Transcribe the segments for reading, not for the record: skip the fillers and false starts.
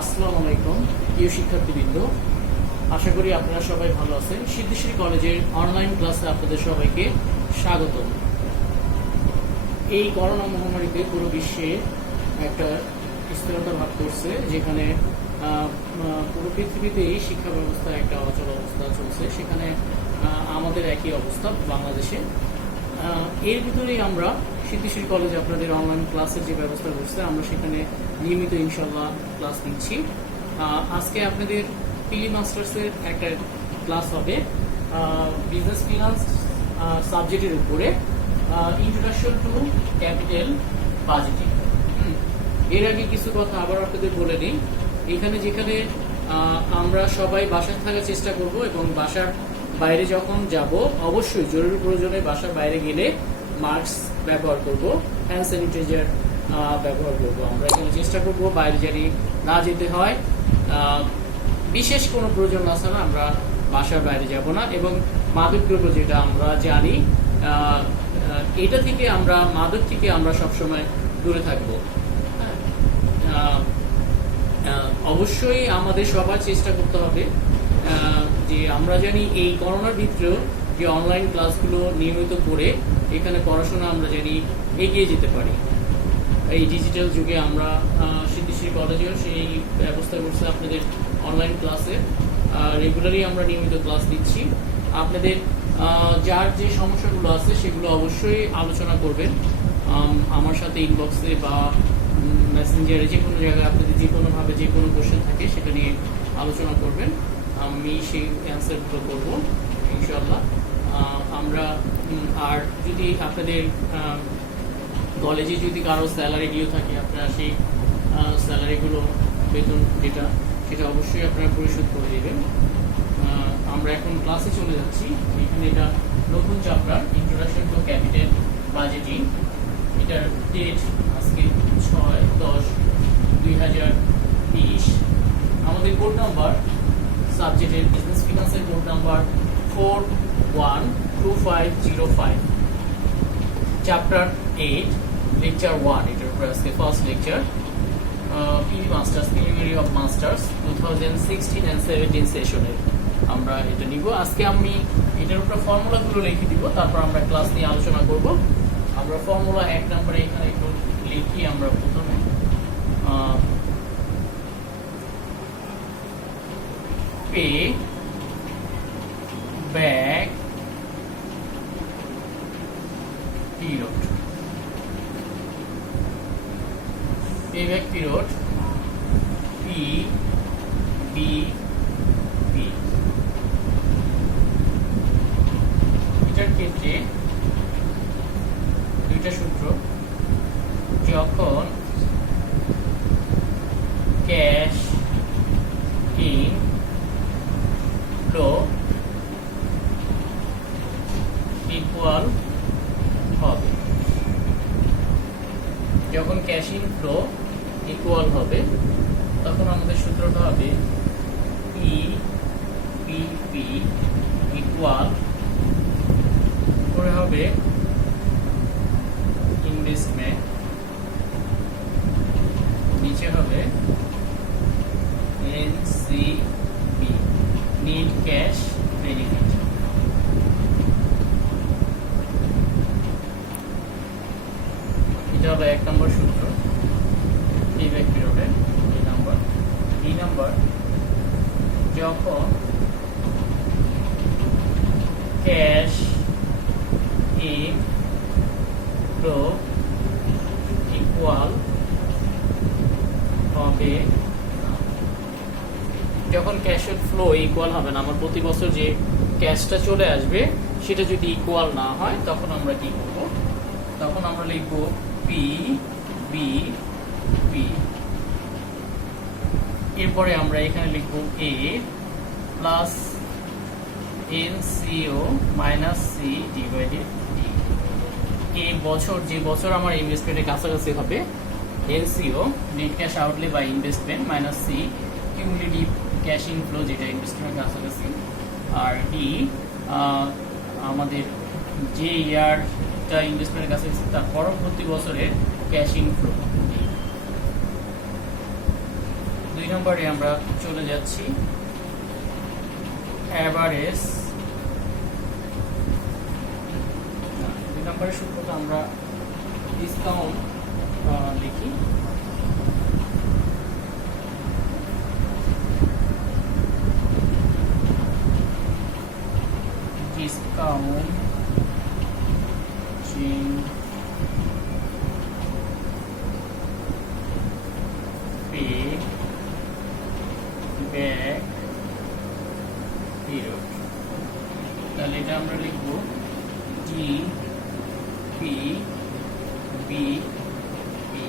আসসালামু আলাইকুম প্রিয় শিক্ষার্থীবৃন্দ, আশা করি আপনারা সবাই ভালো আছেন। সিদ্ধেশ্বরী কলেজের অনলাইন ক্লাসে আপনাদের সবাইকে স্বাগত। এই করোনা মহামারীতে পুরো বিশ্বে একটা স্থিরতা ভাব করছে, যেখানে পুরো পৃথিবীতেই শিক্ষা ব্যবস্থা একটা অচল অবস্থা চলছে। সেখানে আমাদের একই অবস্থা বাংলাদেশে। এর ভিতরেই আমরা সিদ্ধেশ্বরী কলেজে আপনাদের অনলাইন ক্লাসের যে ব্যবস্থা করছে, আমরা সেখানে নিয়মিত ইনশাল্লাহ ক্লাস নিচ্ছি। আজকে আপনাদের পিলি মাস্টার্সের একটা ক্লাস হবে বিজনেস ফিনান্স সাবজেক্টের উপরে, ইন্ট্রোডাকশন টু ক্যাপিটাল বাজেটিং। এর আগে কিছু কথা আবার আপনাদের বলে নিই। এখানে যেখানে আমরা সবাই বাসায় থাকার চেষ্টা করব এবং বাসার বাইরে যখন যাব অবশ্যই জরুরি প্রয়োজনে বাসার বাইরে গেলে মাস্ক ব্যবহার করব, হ্যান্ড স্যানিটাইজার ব্যবহার করব। আমরা এখানে চেষ্টা করব বাইরে জানি না যেতে হয়, বিশেষ কোনো প্রয়োজন না ছাড়া আমরা বাসার বাইরে যাব না। এবং মাদকদ্রব্য যেটা আমরা জানি, এটা থেকে আমরা মাদক থেকে আমরা সবসময় দূরে থাকব। অবশ্যই আমাদের সবার চেষ্টা করতে হবে যে আমরা জানি এই করোনার ভিতরেও যে অনলাইন ক্লাসগুলো নিয়মিত করে এখানে পড়াশোনা আমরা জানি এগিয়ে যেতে পারি। এই ডিজিটাল যুগে আমরা সিদ্ধেশ্বরী কলেজেও সেই ব্যবস্থা করছে আপনাদের অনলাইন ক্লাসে। রেগুলারই আমরা নিয়মিত ক্লাস দিচ্ছি। আপনাদের যার যে সমস্যাগুলো আছে সেগুলো অবশ্যই আলোচনা করবেন আমার সাথে ইনবক্সে বা মেসেঞ্জারে, যে কোনো জায়গায় আপনাদের যে কোনোভাবে যে কোনো কোশ্চেন থাকে সেটা নিয়ে আলোচনা করবেন। আমি সেই অ্যান্সারগুলো করবো ইনশাল্লাহ। আমরা আর যদি আপনাদের কলেজে যদি কারো স্যালারি ডিউ থাকে, আপনারা সেই স্যালারিগুলো বেতন যেটা সেটা অবশ্যই আপনারা পরিশোধ করে দেবেন। আমরা এখন ক্লাসে চলে যাচ্ছি। এখানে এটা নতুন chapter, introduction to capital budgeting. এটার ডেট আজকে 6/10/2020। আমাদের কোড নাম্বার সাবজেক্টের বিজনেস ফিনান্সের কোড নাম্বার 412505। Chapter 8, lecture 1। এটার উপরে আজকে ফার্স্ট লেকচার, পিলি masters, preliminary of masters 2016 and 17 সেশনের আমরা এটা নিব। আজকে আমি এটার উপরে ফর্মুলাগুলো লিখে দিব, তারপর আমরা ক্লাস নিয়ে আলোচনা করব। আমরা ফর্মুলা 1 নম্বরে এখানে একটু লিখি। আমরা প্রথমে pay back period, payback period PBB। এটার ক্ষেত্রে দুইটা সূত্র। যখন ক্যাশ ইন ফ্লো ইকুয়াল হবে, যখন ক্যাশ ইন ফ্লো ইকুয়াল হবে তখন আমাদের সূত্রটা হবে পিপিপি ইকুয়াল করে হবে ইনভেস্টমেন্ট, নিচে হবে এনসিবি, নিট ক্যাশ বেনিফিট। এটা হবে 1 নম্বর সূত্র পেব্যাক পিরিয়ডের। এই নাম্বার 2 নাম্বার, যখন ক্যাশ ইন ফ্লো ইকুয়াল হবে, যখন ক্যাশের ফ্লো ইকুয়াল হবে না, আমার প্রতি বছর যে ক্যাশটা চলে আসবে সেটা যদি ইকুয়াল না হয় তখন আমরা কি করব? তখন আমরা লিখব পি বি পি। এরপরে আমরা এখানে লিখব A plus NCO minus C divided D. এই বছর যে বছর আমার ইনভেস্টমেন্টের কাছাকাছি হবে, এনসিও নেট ক্যাশ আউটলে বা investment minus C cumulative cash inflow যেটা ইনভেস্টমেন্টের কাছাকাছি, আর ডি আমাদের যে ইয়ারটা ইনভেস্টমেন্টের কাছাকাছি তার পরবর্তী বছরের ক্যাশ ইনফ্লো। 2 নম্বরে আমরা চলে যাচ্ছি অ্যাভারেজ। 2 নম্বরের সূত্রটা আমরা ডিসকাউন্ট লিখি। Discount back period. তাহলে এটা আমরা লিখব টি পি বি পি।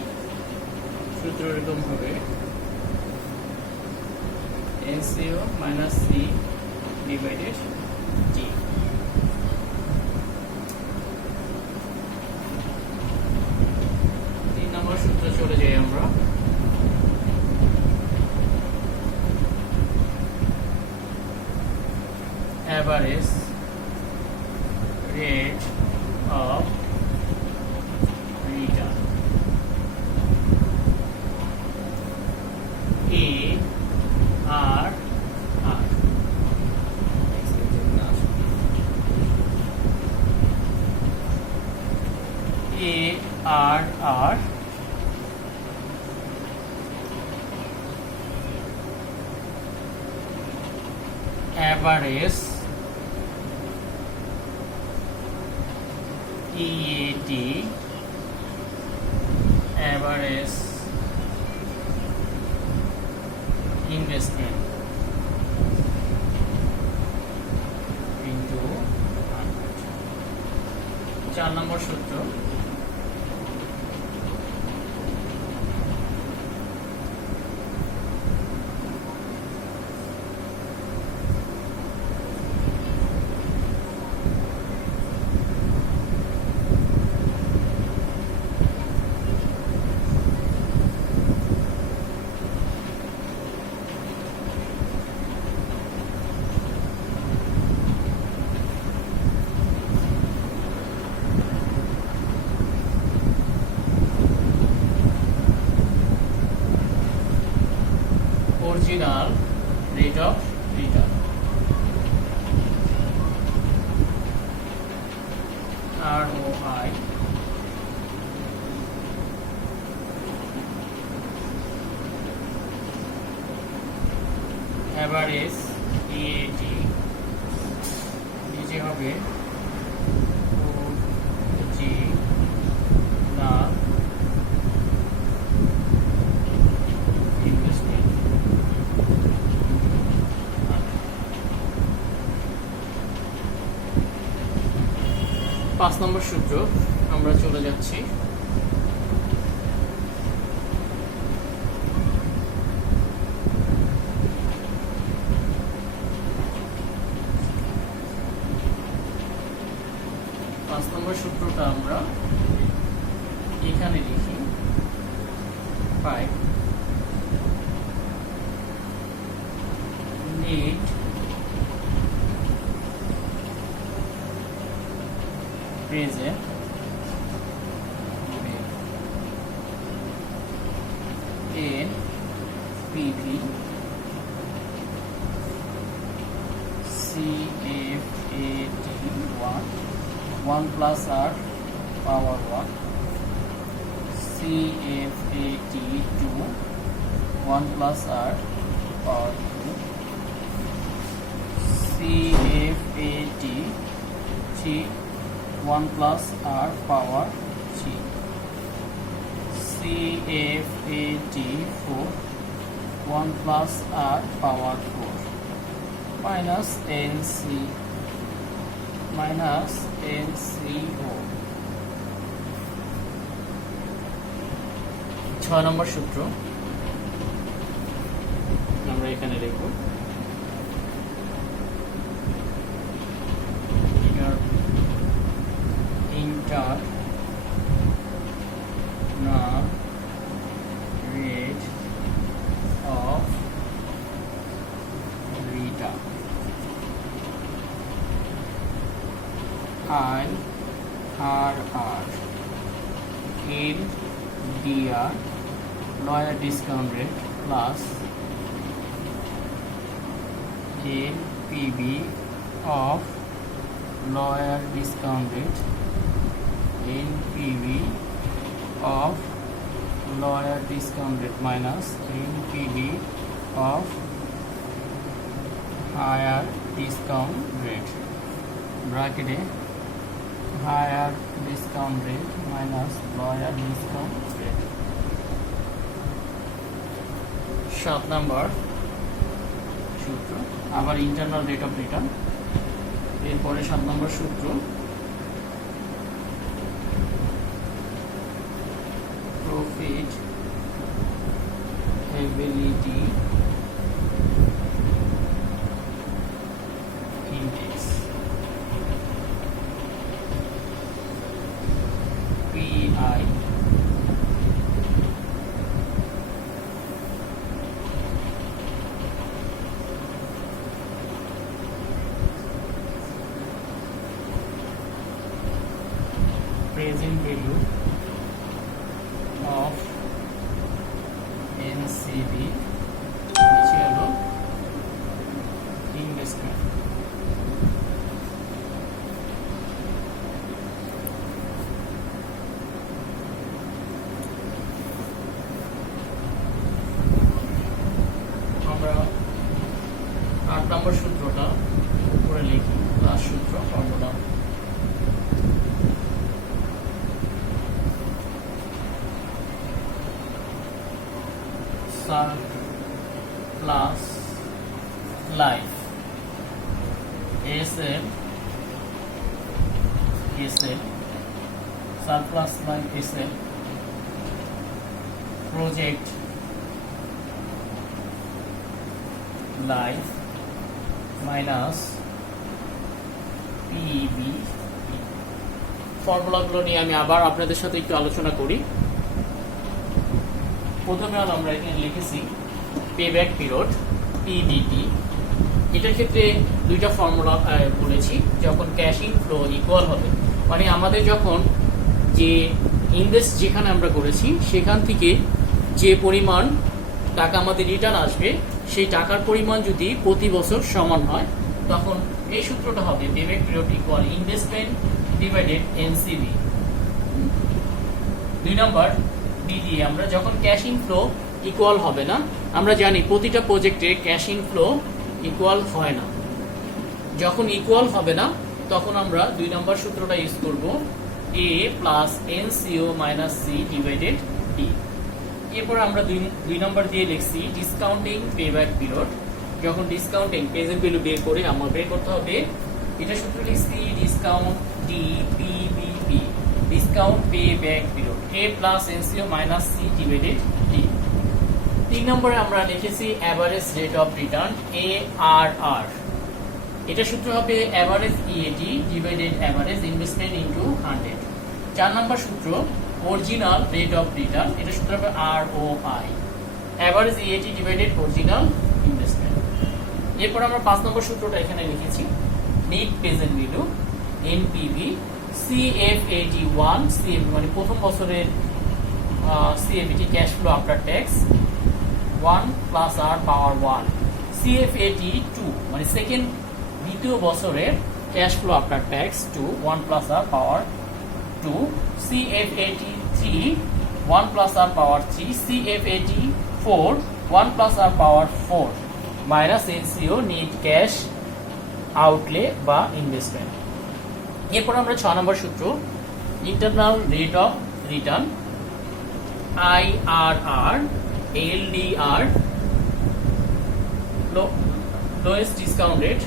সূত্র এরকম হবে এনসিও মাইনাস সি ডিভাইডেড টি। তিন নম্বর সূত্র চলে যাই আমরা। Average rate of return ARR average EAT average investment into 100। 4 নম্বর সূত্র original rate of return ROI average EAT নিচে হবে original investment। 5 নম্বর সূত্র আমরা চলে যাচ্ছি। সূত্রটা আমরা এখানে লিখি 5 need present in PV CFAT 1 plus R power 1 CFAT 2 1 plus R power 2 CFAT 3 1 plus R power 3 CFAT 4 1 plus R power 4 minus NCO। 6 নম্বর সূত্র আমরা এখানে লিখব internal rate of return IRR LDR lower discount rate plus NPV of lower discount rate, NPV of lower discount rate minus NPV of higher discount rate, bracket a higher discount rate minus lower discount rate. 7 নম্বর সূত্র আবার internal rate of return. এরপরে 7 নম্বর সূত্র profitability index, PI, present value of NCB, which হলো investment। আমরা 8 নম্বর সূত্রটা উপরে লিখি, last সূত্র formula surplus life SL surplus life SL project life minus PB। ফর্মুলাগুলো নিয়ে আমি আবার আপনাদের সাথে একটু আলোচনা করি। প্রথমে আমরা এখানে লিখেছি পেব্যাক পিরিয়ড PBP। এটার ক্ষেত্রে দুইটা ফর্মুলা বলেছি, যখন ক্যাশ ইনফ্লো ইকুয়াল হবে, মানে আমাদের যখন যে ইনভেস্ট যেখানে আমরা করেছি সেখান থেকে যে পরিমাণ টাকা আমাদের রিটার্ন আসবে সেই টাকার পরিমাণ যদি প্রতি বছর সমান হয় তখন এই সূত্রটা হবে payback period equal investment divided NCV। 2 নম্বর BD, আমরা যখন ক্যাশ ইনফ্লো ইকুয়াল হবে না, আমরা জানি প্রতিটা প্রজেক্টে ক্যাশ ইনফ্লো ইকুয়াল হয় না, যখন ইকুয়াল হবে না তখন আমরা 2 নম্বর সূত্রটা ইউজ করব A plus NCO minus C divided D। এরপর আমরা 2 নম্বর দিয়ে লিখছি ডিসকাউন্টিং পেব্যাক পিরিয়ড। যখন ডিসকাউন্টিং প্রেজেন্ট ভ্যালু বের করে আমরা বের করতে হবে, এটা সূত্র লিখছি discount DPBP, discount payback period A plus NCO minus C divided D। 3 নম্বরে আমরা লিখেছি average rate of return ARR, এটা সূত্র হবে average EAT divided average investment into 100। 4 নম্বর সূত্র অরিজিনাল রেট অফ রিটার্ন, এটা সূত্র হবে ROI, average EAT divided original investment. এরপর আমরা 5 নম্বর সূত্রটা এখানে লিখেছি net present value NPV, CFAT1, CFAT মানে প্রথম বছরের CFAT cash flow after tax 1 plus R power 1, CFAT2 মানে দ্বিতীয় বছরের cash flow after tax 2 1 plus R power 2, CFAT3 1 plus R power 3, CFAT4 1 plus R power 4 minus NCO net cash outlay বা investment. এরপর আমরা 6 নম্বর সূত্র internal rate of return IRR, LDR lowest discount rate,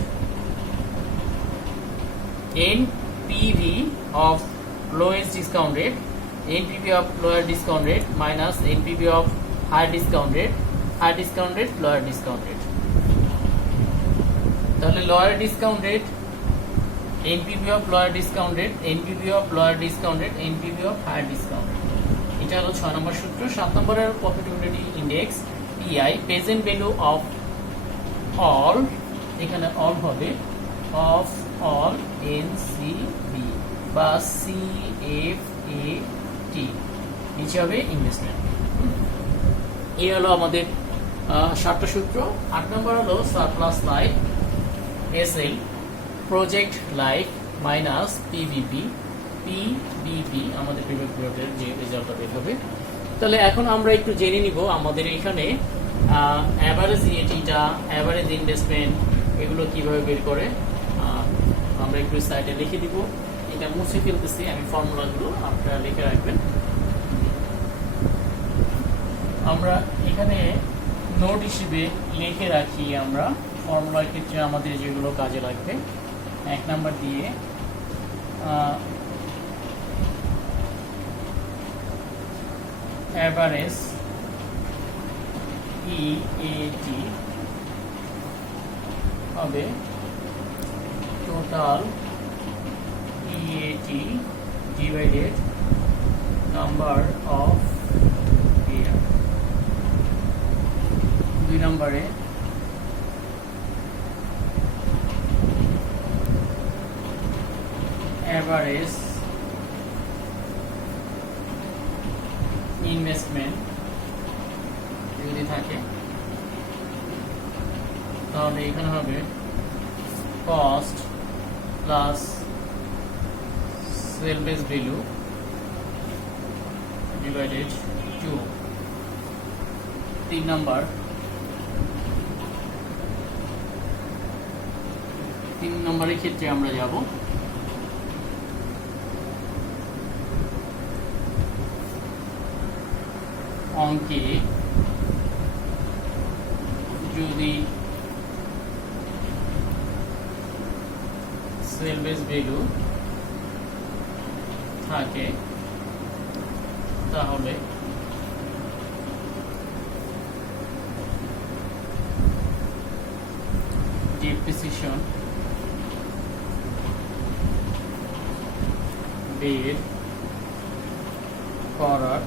NPV of lowest discount rate, NPV of lower discount rate minus NPV of higher discount rate, lower discount rate। তাহলে lower discount rate, NPV of lower discount rate, NPV of lower discount rate, NPV of higher discount rate, এটা হলো 6 নম্বর সূত্র। 7 নম্বরের profitability index PI, present value of all, এখানে all হবে of all NCB বা CFAT, নিচে হবে ইনভেস্টমেন্ট। এই হলো আমাদের 7টা সূত্র। 8 নম্বর হলো surplus life SL project life minus PVP PBP আমাদের প্রিভিয়াস পিরিয়ডের যে রেজাল্টটা বের হবে। তাহলে এখন আমরা একটু জেনে নিব আমাদের এখানে অ্যাভারেজ ইএটিটা, অ্যাভারেজ ইনভেস্টমেন্ট এগুলো কিভাবে বের করে। আমরা একটু সাইডে লিখে দিব, এটা মুছে ফেলতেছি আমি, ফর্মুলাগুলো আপনারা লিখে রাখবেন। আমরা এখানে নোট হিসেবে লিখে রাখি আমরা ফর্মুলার ক্ষেত্রে আমাদের যেগুলো কাজে লাগবে। 1 নাম্বার দিয়ে অ্যাভারেজ ইএটি হবে total EAT divided number of year. 2 নম্বরে অ্যাভারেজ ইনভেস্টমেন্ট যদি থাকে তাহলে এখানে হবে cost plus salvage value divided 2। 3 number 3 নম্বরের ক্ষেত্রে আমরা যাব অঙ্কে যদি সেল বেস ভ্যালু থাকে তাহলে ডিপ্রিসিয়েশন বের করার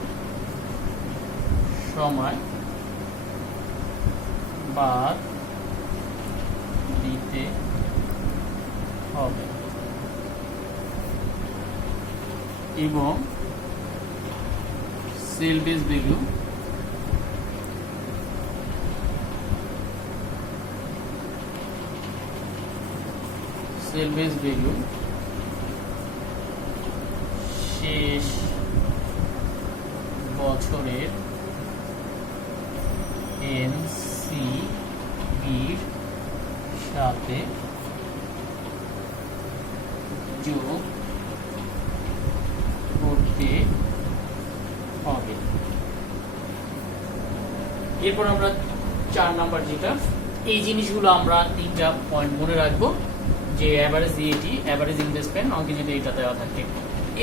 সময় বাদ দিতে হবে এবং সেল বেস ভ্যালু শেষ বছরের এনসিবির সাথে যোগ করতে হবে। এরপর আমরা 4 নাম্বার যেটা, এই জিনিসগুলো আমরা 3টা পয়েন্ট মনে রাখবো যে অ্যাভারেজ ইএটি, অ্যাভারেজ ইনভেস্টমেন্ট অঙ্কে যদি এটা দেওয়া থাকে।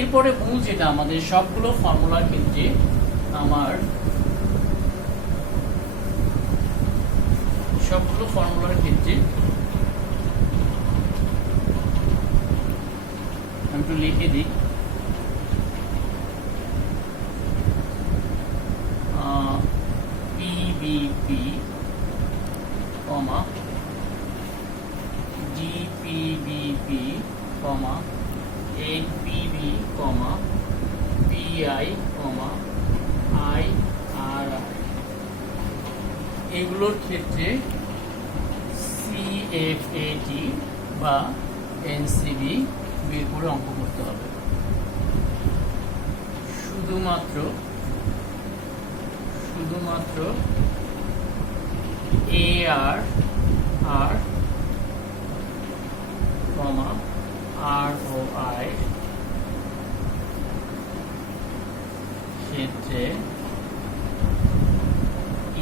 এরপরে মূল যেটা আমাদের সবগুলো ফর্মুলার ক্ষেত্রে আমি একটু লিখে দিই, পিবিপি ডিপিবিপি এনপিবি পিআই আইআরআর এগুলোর ক্ষেত্রে সিএফএটি বা এনসিবি বের করে অঙ্ক করতে হবে। শুধুমাত্র এআর আর আরওআই ক্ষেত্রে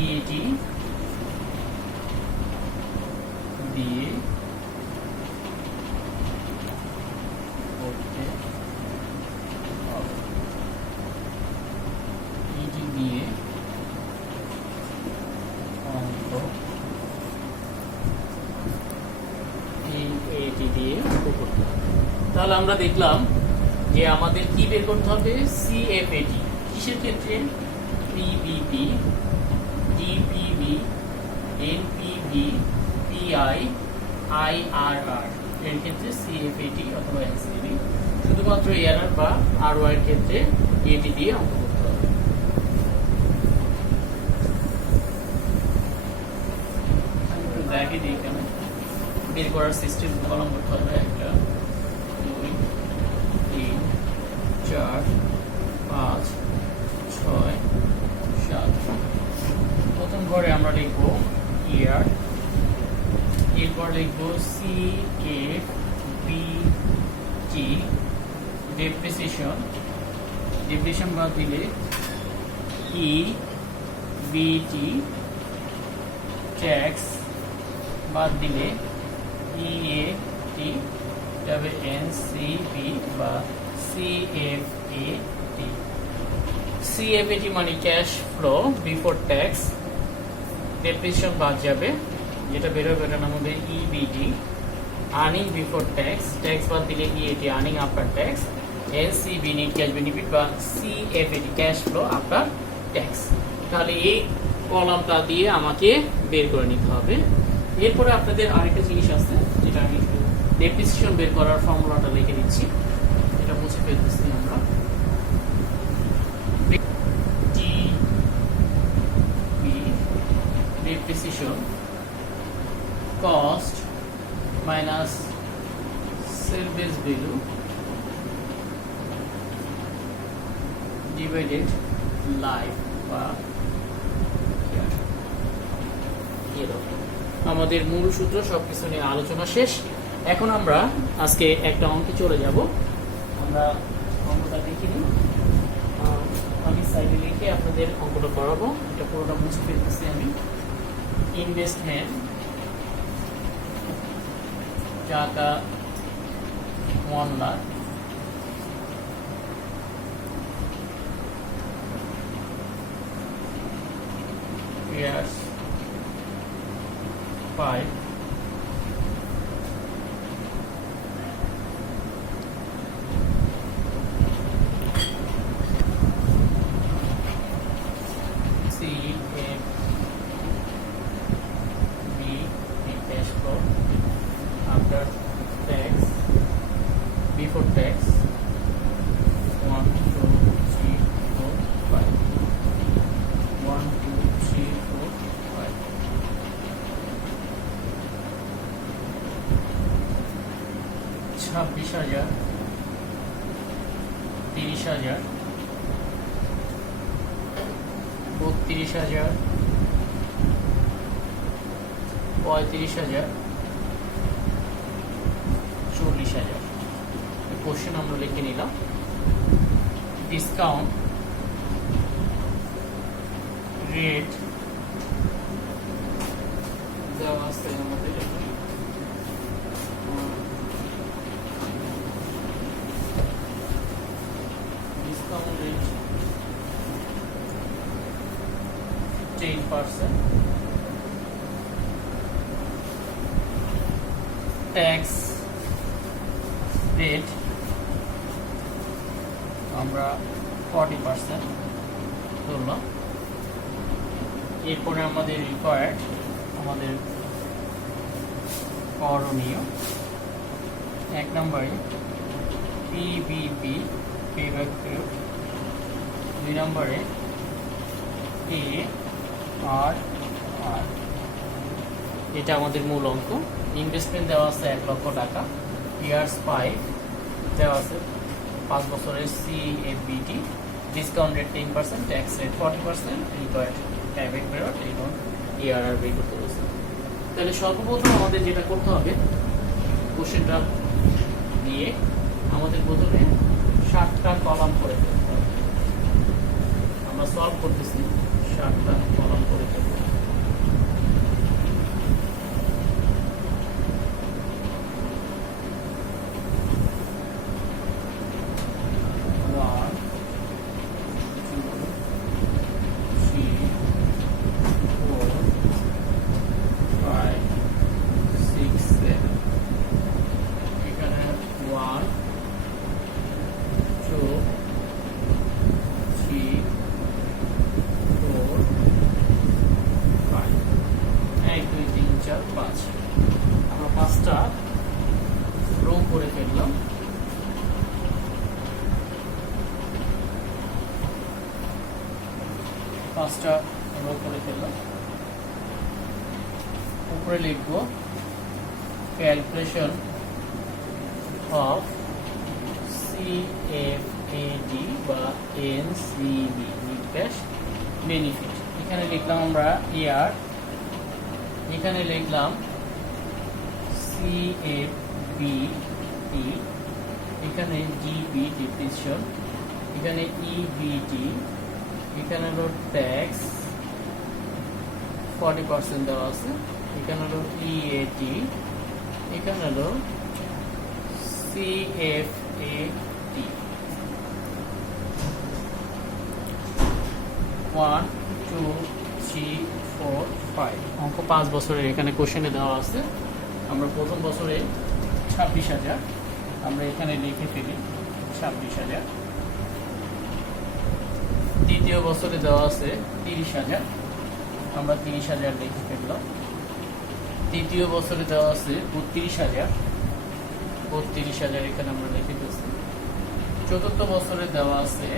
ইএটি দিয়ে করতে হবে। ইএটি দিয়ে অঙ্ক এটি দিয়ে করতে হবে। তাহলে আমরা দেখলাম যে আমাদের কি বের করতে হবে, সিএফএটি কিসের ক্ষেত্রে, পিবিপি ডিপিবি এনপিবি পিআই আইআরআর এর ক্ষেত্রে সিএফএটি অথবা এনসিবি, শুধুমাত্র এআরআর বা আরওআই এর ক্ষেত্রে এটি দিয়ে অঙ্ক করতে হবে। আমি একটু দেখে দিই এখানে বের করার সিস্টেম কলম করতে হবে 1 2 3 4 5 6 7। প্রথম ঘরে আমরা লিখব ইয়ার, এরপর লিখব CFBT, ডেপ্রিসিয়েশন বাদ দিলে EBT, ট্যাক্স বাদ দিলে EAT, তবে NCB বা CFAT। CFAT মানে cash flow before tax, depreciation বাদ যাবে, যেটা বেরোবে এটার নাম হবে EBT, earning before tax, tax বাদ দিলে EAT, earning after tax, NCB net cash benefit বা CFAT, cash flow after tax. তাহলে এই কলামটা দিয়ে আমাকে বের করে নিতে হবে। এরপরে আপনাদের আরেকটা জিনিস আছে, যেটা আমি ডেপ্রিসিয়েশন বের করার ফর্মুলাটা লিখে দিচ্ছি, এটা মুছে ফেলতেছি আমরা। Depreciation cost minus sale base value divided life বা আমাদের মূল সূত্র সবকিছু নিয়ে আলোচনা শেষ। এখন আমরা আজকে একটা অঙ্কে চলে যাব। আমরা অঙ্কটা দেখে নিই, আমি সাইডে লিখে আপনাদের অঙ্কটা করাবো। এটা পুরোটা মুছে ফেলতেছি আমি। ইনভেস্টমেন্ট টাকা 1 lakh, years 5, before tax 1 2 3 4 5, 1 2 3 4 5, 26,000, 30,000, 32,000, 35,000, 40,000। Question আমরা লিখে নিলাম। ডিসকাউন্ট রেট দেওয়া আছে আমাদের, ডিসকাউন্ট রেট 10%, ট্যাক্স রেট আমরা 40% ধরলাম। এরপরে আমাদের রিকোয়ার্ড, আমাদের করণীয় 1 নম্বরে PBP, পেব্যাক পিরিয়ড, 2 নম্বরে ARR, এটা আমাদের মূল অঙ্ক। ইনভেস্টমেন্ট দেওয়া আছে 1 লক্ষ টাকা, ইয়ার্স 5 দেওয়া আছে 5 বছরের CFBT, discount rate 10%, tax rate 40%, required payback period এবং ARR বের করতে বলছে। তাহলে সর্বপ্রথম আমাদের যেটা করতে হবে, কোশ্চেনটা নিয়ে আমাদের প্রথমে 7টা কলাম করে ফেলতে হবে। আমরা সলভ করতেছি, 7টা কলাম করে ফেলতে হবে। আমরা 5টা রো করে ফেললাম। উপরে লিখব ক্যালকুলেশন অফ CFAD বা NCB নেট ক্যাশ বেনিফিট। এখানে লিখলাম আমরা ইয়ার, এখানে লিখলাম CFBT, এখানে GB ডিপ্রিসিয়েশন, এখানে EBT, এখানে হলো ট্যাক্স 40% দেওয়া আছে, এখানে হলো EAT, এখানে হলো CFAT। 1 2 3 4 5 অঙ্ক 5 বছরের এখানে কোশ্চেনে দেওয়া আছে। আমরা প্রথম বছরে 26,000 আমরা এখানে লিখে ফেলি 26,000। দ্বিতীয় বছরে দেওয়া আছে 30,000, আমরা 30,000 লিখে ফেললাম। তৃতীয় বছরে দেওয়া আছে 32,000, 32,000 এখানে আমরা লিখে ফেলছি। চতুর্থ বছরে দেওয়া আছে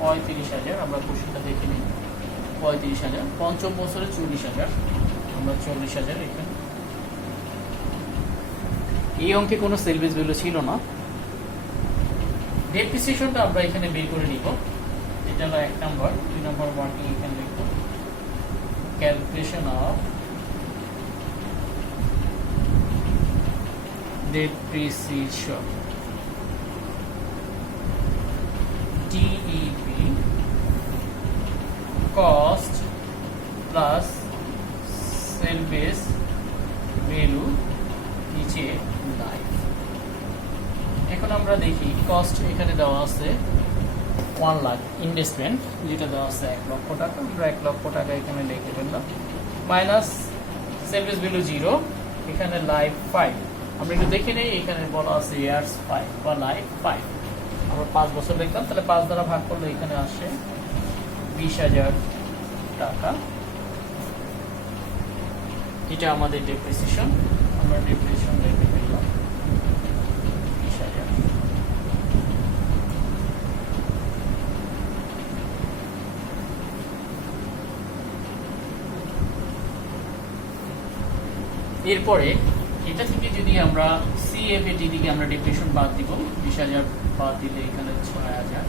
35,000, আমরা কোশ্চেনটা দেখে নিই 35,000। পঞ্চম বছরে 40,000, আমরা 40,000 এখানে। এই অঙ্কে কোনো সেলভেজ ভ্যালু ছিল না। ডেপ্রিসিয়েশনটা আমরা এখানে বের করে নিব। এটা হলো 1 নম্বর। 2 নম্বর ওয়ার্কিং এখানে লিখব calculation of depreciation DEP cost plus salvage value নিচে লাইফ। এখন আমরা দেখি কস্ট এখানে দেওয়া আছে 1 লাখ, ইনভেস্টমেন্ট যেটা দেওয়া আছে 1 লক্ষ টাকা, আমরা 1 লক্ষ টাকা এখানে লিখে ফেললাম, মাইনাস সেলভেজ ভ্যালু 0, এখানে লাইফ 5। আমরা একটু দেখে নেই, এখানে বলা আছে ইয়ার্স 5 বা লাইফ 5। আমরা 5 বছর লিখলাম, তাহলে 5 দ্বারা ভাগ করলে এখানে আসে 20,000 টাকা। এটা আমাদের ডেপ্রিসিয়েশন, আমরা ডেপ্রিসিয়েশন লিখে ফেললাম 20,000। এরপরে এটা থেকে যদি আমরা CFAT দিকে আমরা ডেপ্রিসিয়েশন বাদ দিব, 20,000 বাদ দিলে এখানে 6,000,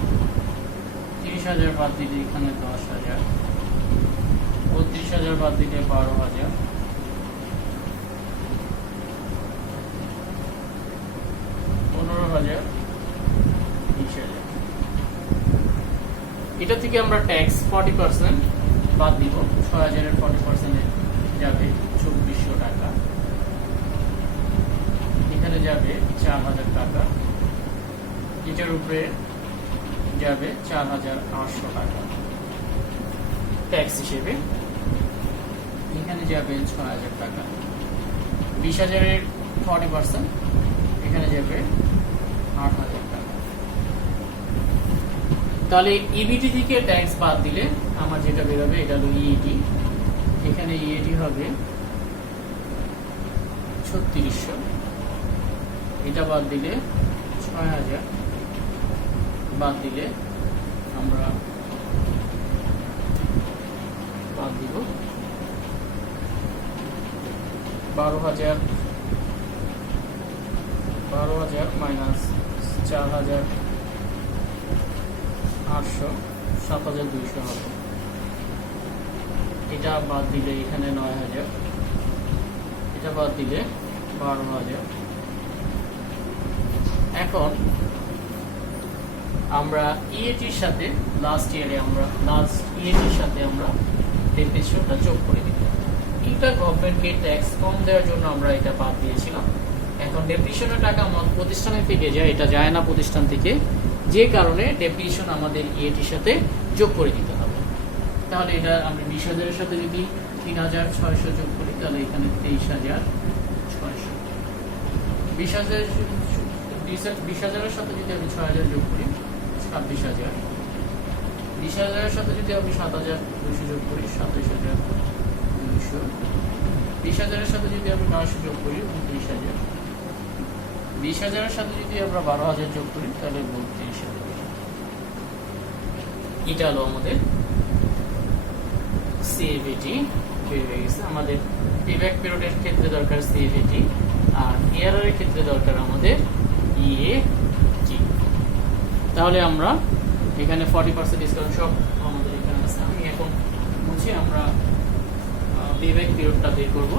30,000 বাদ দিলে এখানে 10,000, 32,000 বাদ দিলে 12,000, 15,000, 20,000। এটা থেকে আমরা ট্যাক্স 40% বাদ দিব, 6,000 এর 40% যাবে 2,400 টাকা, এখানে যাবে 4,000 টাকা, এটার উপরে যাবে 4,800 টাকা ট্যাক্স হিসেবে, এখানে যাবে 6,000 টাকা। 20,000 এর 40% এখানে যাবে 8,000 টাকা। তাহলে ইবিটি থেকে ট্যাক্স বাদ দিলে আমার যেটা বেরোবে এটা হলো ইএটি। এখানে ইএটি হবে 3600, এটা বাদ দিলে 6,000 বাদ দিলে আমরা বাদ দিব 12,000 মাইনাস 4,800 7,200 হবে। এটা বাদ দিলে এখানে 9,000, এটা বাদ দিলে 12,000। এখন আমরা ইএটির সাথে লাস্ট ইএটির সাথে আমরা ডেপ্রিসিয়েশনটা যোগ করে দিব। এটা গভর্নমেন্টকে ট্যাক্স কম দেওয়ার জন্য আমরা এটা বাদ দিয়েছিলাম। এখন ডেপ্রিসিয়েশনের টাকা আমাদের প্রতিষ্ঠানে থেকে যায়, এটা যায় না প্রতিষ্ঠান থেকে, যে কারণে ডেপ্রিসিয়েশন আমাদের ইএটির সাথে যোগ করে দিতে হবে। তাহলে এটা আমরা 20,000 এর সাথে যদি 3,600 যোগ করি তাহলে এখানে 23,600। 20,000 এর সাথে যদি আমি 6,000 যোগ করি 26,000। 20,000 এর সাথে যদি আমি 7,200 যোগ করি 27,200। 20,000 এর সাথে যদি আমি 900 যোগ করি 29,000। 20,000 এর সাথে যদি আমরা 12,000 যোগ করি তাহলে 32,000। এটা হলো আমাদের CFAT বের হয়ে গেছে। আমাদের পেব্যাক পিরিয়ডের ক্ষেত্রে দরকার CFAT আর এআরআর এর ক্ষেত্রে দরকার আমাদের ইএটি। তাহলে আমরা এখানে 40% ডিসকাউন্ট সব আমাদের এখানে আছে। আমি এখন মুছে আমরা পেব্যাক পিরিয়ডটা বের করব।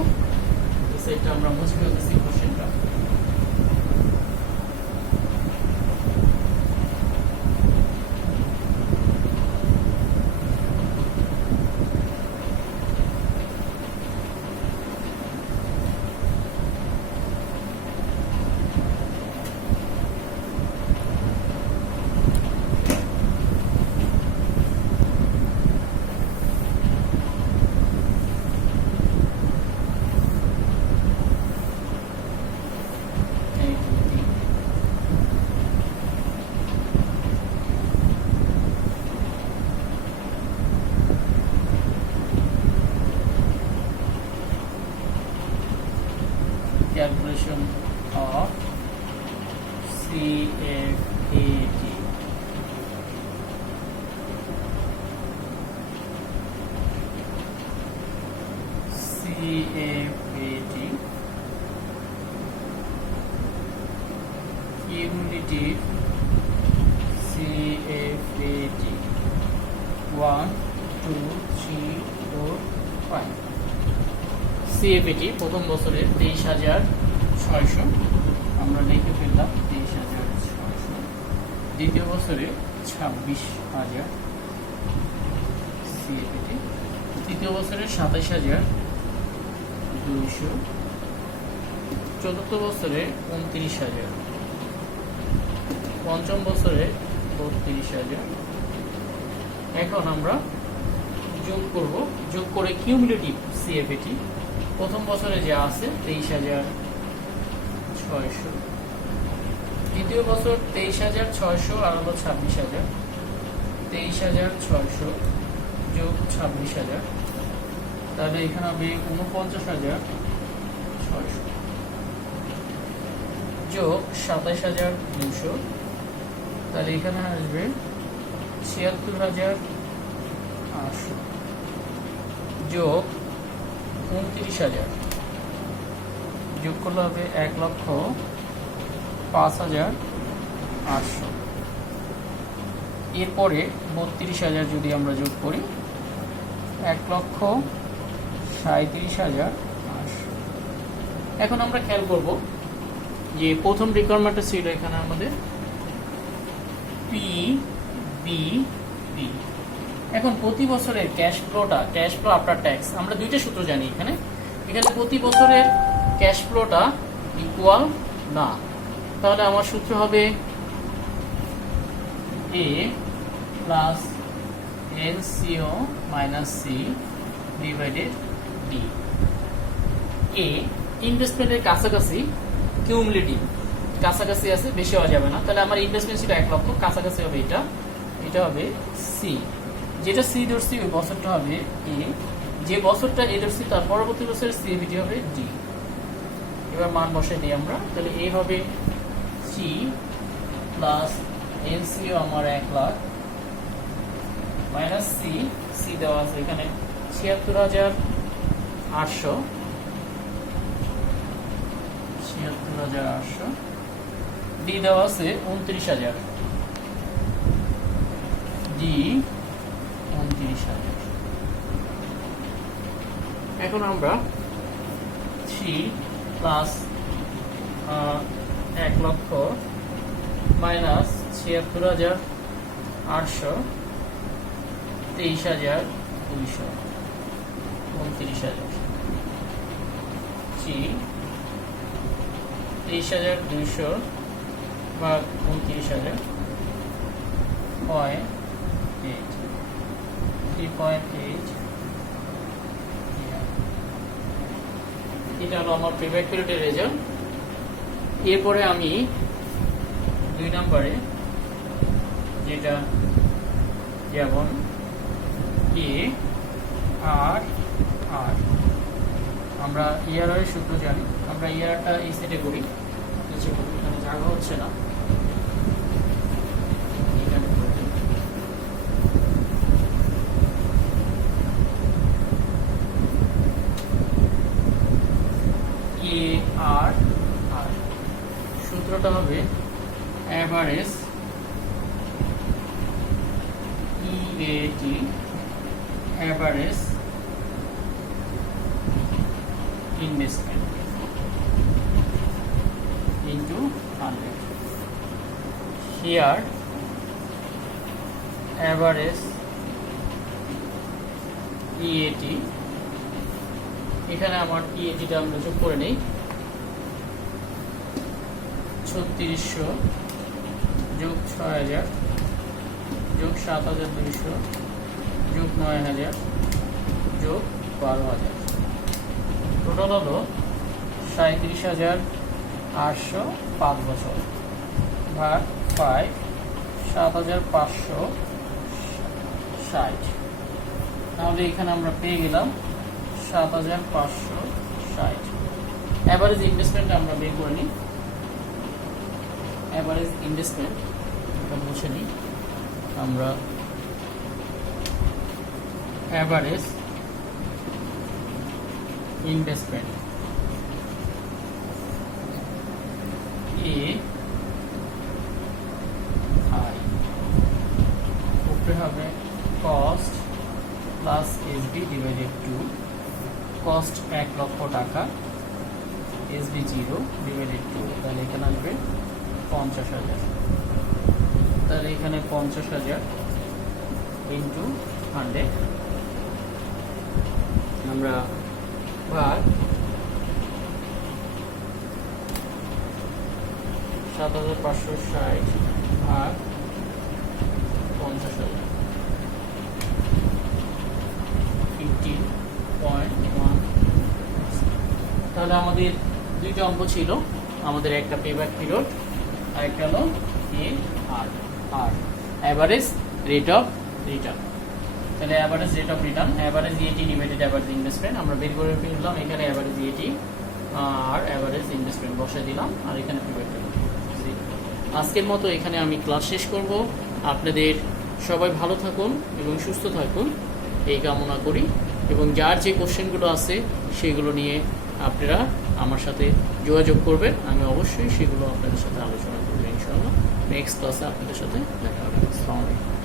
এই সাইডটা আমরা মুছে ফেলতেছি কোশ্চেনটা। Calculation of CFAT. Cumulative CFAT 1, 2, 3, 4, 5. CFAT প্রথম বছরের 23,600 আমরা লিখে ফেললাম 23,600। দ্বিতীয় বছরে 26,000 CFAT। তৃতীয় বছরে 27,200। চতুর্থ বছরে 29,000। পঞ্চম বছরে 32,000। এখন আমরা যোগ করব, যোগ করে কিউমুলেটিভ CFAT প্রথম বছরে যা আছে 23,600, দ্বিতীয় বছর 23,600 আর হলো 26,000, 23,600 যোগ 26,000, তাহলে এখানে হবে 49,600 যোগ 27,200, তাহলে এখানে আসবে 76,800 যোগ 29,000, যোগ করলে হবে 1,05,800। এরপরে 32,000 যদি আমরা যোগ করি 1,37,800। এখন আমরা খেয়াল করব যে প্রথম রিকোয়ারমেন্টটা ছিল এখানে আমাদের PBP। এখন প্রতি বছরের ক্যাশ ফ্লোটা, ক্যাশ ফ্লো আফটার ট্যাক্স, আমরা দুইটা সূত্র জানি এখানে। এখানে প্রতি বছরের ক্যাশ ফ্লোটা ইকুয়াল না, তাহলে আমার সূত্র হবে A plus NCO minus C divided D। A ইনভেস্টমেন্টের কাছাকাছি, কিউমুলেটিভ কাছাকাছি আছে, বেশি হওয়া যাবে না। তাহলে আমার ইনভেস্টমেন্ট ছিল 1 লক্ষ, কাছাকাছি হবে এটা, এটা হবে C। যেটা C ধরছি ওই বছরটা হবে A, যে বছরটা A ধরছি তার পরবর্তী বছরের CFAT হবে D। এবার মান বসাই দিই আমরা, তাহলে A হবে C প্লাস NCO আমার 1 লাখ মাইনাস C দেওয়া আছে এখানে 76,800, 76,800, D দেওয়া আছে 29,000, D 29,000। এখন আমরা 3 প্লাস 1 লক্ষ মাইনাস 76,800, 23,200, 29,000, 23,200 বা 29,000 0.8, 3.8। এটা হলো আমার পেব্যাক পিরিয়ডের রেজাল্ট। এরপরে আমি 2 নম্বরে যেটা যেমন ARR, আমরা ERR এর সূত্র জানি, আমরা ERR-টা এই সেটে করি, এখানে জায়গা হচ্ছে না, এখানে AR সূত্রটা হবে average EAT, average investment into 100. Here average EAT, এখানে আমার ইএটিটা আমরা যোগ করে নেই, 3600 যোগ 6000 যোগ 7200 যোগ 9000 যোগ 12000, টোটাল হলো 37,805 বছর ভাগ 5, 7,560। তাহলে এখানে আমরা পেয়ে গেলাম 7,560। অ্যাভারেজ ইনভেস্টমেন্ট আমরা বের করে নিই। অ্যাভারেজ ইনভেস্টমেন্ট এটা মুছে নিই আমরা। অ্যাভারেজ ইনভেস্টমেন্ট এ আই উপরে হবে cost plus SB divided 2, cost 1 লক্ষ টাকা, এসবি 0 ডিভাইডেড 2, তাহলে এখানে আসবে 50,000। তাহলে এখানে 50,000 ইন্টু 100 আমরা ভাগ 7,560 ভাগ 50,000, 15.1। তাহলে আমাদের দুইটা অঙ্ক ছিল, আমাদের একটা পেব্যাক পিরিয়ড আর একটা হলো আর অ্যাভারেজ রেট অফ রিটার্ন। তাহলে average rate of return, average EAT divided average investment আমরা বের করে ফেললাম। এখানে অ্যাভারেজ ইএটি আর অ্যাভারেজ ইনভেস্টমেন্ট বসিয়ে দিলাম, আর এখানে পেব্যাক পিরিয়ড। আজকের মতো এখানে আমি ক্লাস শেষ করব। আপনাদের সবাই ভালো থাকুন এবং সুস্থ থাকুন এই কামনা করি, এবং যার যে কোশ্চেনগুলো আছে সেগুলো নিয়ে আপনারা আমার সাথে যোগাযোগ করবেন, আমি অবশ্যই সেগুলো আপনাদের সাথে আলোচনা করবো ইনশাআল্লাহ। নেক্সট ক্লাসে আপনাদের সাথে দেখা হবে। আসসালামু আলাইকুম।